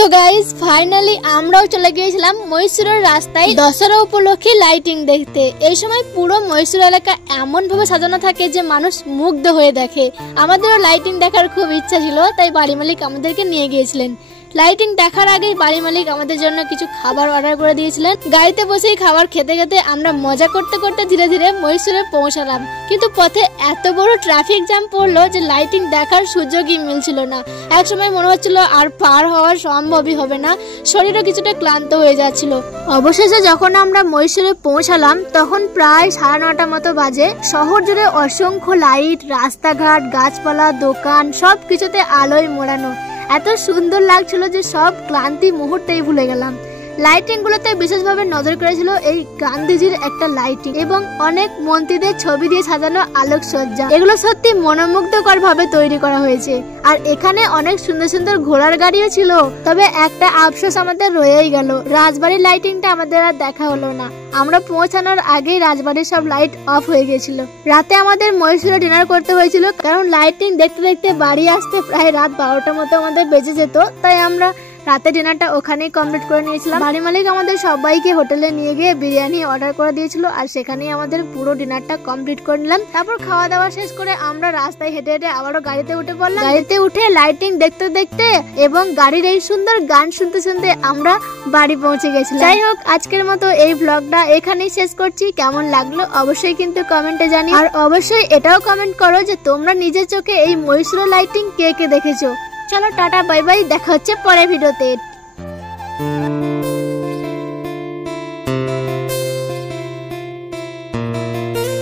তো guys finally আমরাও চলে গিয়েছিলাম মহীশূরের রাস্তায় দশরা উপলক্ষে লাইটিং দেখতে। এই সময় পুরো মহীশূর এলাকা এমন ভাবে সাজানো থাকে যে মানুষ মুগ্ধ হয়ে দেখে। আমাদেরও লাইটিং দেখার খুব ইচ্ছা ছিল, তাই বাড়ি মালিক আমাদেরকে নিয়ে গিয়েছিলেন। লাইটিং দেখার আগে বাড়ি মালিক আমাদের জন্য কিছু খাবার অর্ডার করে দিয়েছিলেন। গাড়িতে বসেই খাবার খেতে খেতে আমরা মজা করতে করতে ধীরে ধীরে মহীশূরে পৌঁছালাম। কিন্তু পথে এত বড় ট্রাফিক জ্যাম পড়লো যে লাইটিং দেখার সুযোগই মিলছিল না। এক সময় মনে হচ্ছিল আর পার হওয়ার সম্ভবই হবে না, শরীরও কিছুটা ক্লান্ত হয়ে যাচ্ছিল। অবশেষে যখন আমরা মহীশূরে পৌঁছালাম তখন প্রায় 9:30 মতো বাজে। শহর জুড়ে অসংখ্য লাইট, রাস্তাঘাট, গাছপালা, দোকান সবকিছুতে আলোয় মোড়ানো। এত সুন্দর লাগছিল যে সব ক্লান্তি মুহূর্তেই ভুলে গেলাম। লাইটিং গুলোতে বিশেষভাবে নজর করেছিল এই গান্ধীজির একটা লাইটিং এবং অনেক মন্ত্রীদের ছবি দিয়ে সাজানো আলোকসজ্জা। এগুলো সত্যি মনোমুগ্ধকর ভাবে তৈরি করা হয়েছে। আর এখানে অনেক সুন্দর সুন্দর ঘোড়ার গাড়িও ছিল। তবে একটা আফসোস আমাদের রয়েই গেল, রাজবাড়ির লাইটিংটা আমাদের আর দেখা হলো না। আমরা পৌঁছানোর আগেই রাজবাড়ির সব লাইট অফ হয়ে গেছিল। রাতে আমাদের মহীশূরে ডিনার করতে হয়েছিল, কারণ লাইটিং দেখতে দেখতে বাড়ি আসতে প্রায় রাত 12টা মতো আমাদের বেজে যেত। তাই আমরা রাতে ডিনারটা ওখানেই কমপ্লিট করে নিয়েছিলাম। বাড়ি মালিক আমাদের সবাইকে হোটেলে নিয়ে গিয়ে বিরিয়ানি অর্ডার করে দিয়েছিল, আর সেখানেই আমাদের পুরো ডিনারটা কমপ্লিট করে নিলাম। তারপর খাওয়া দাওয়া শেষ করে আমরা রাস্তায় হেঁটে হেঁটে আবারও গাড়িতে উঠে পড়লাম। গাড়িতে উঠে লাইটিং দেখতে দেখতে এবং গাড়ির এই সুন্দর গান শুনতে শুনতে আমরা বাড়ি পৌঁছে গেছিলাম। যাই হোক, আজকের মতো এই ব্লগটা এখানেই শেষ করছি। কেমন লাগলো অবশ্যই কিন্তু কমেন্টে জানিও, আর অবশ্যই এটাও কমেন্ট করো যে তোমরা নিজের চোখে এই মহীশূরের লাইটিং কে কে দেখেছো। চলো টাটা বাই বাই, দেখা হচ্ছে পরের ভিডিওতে।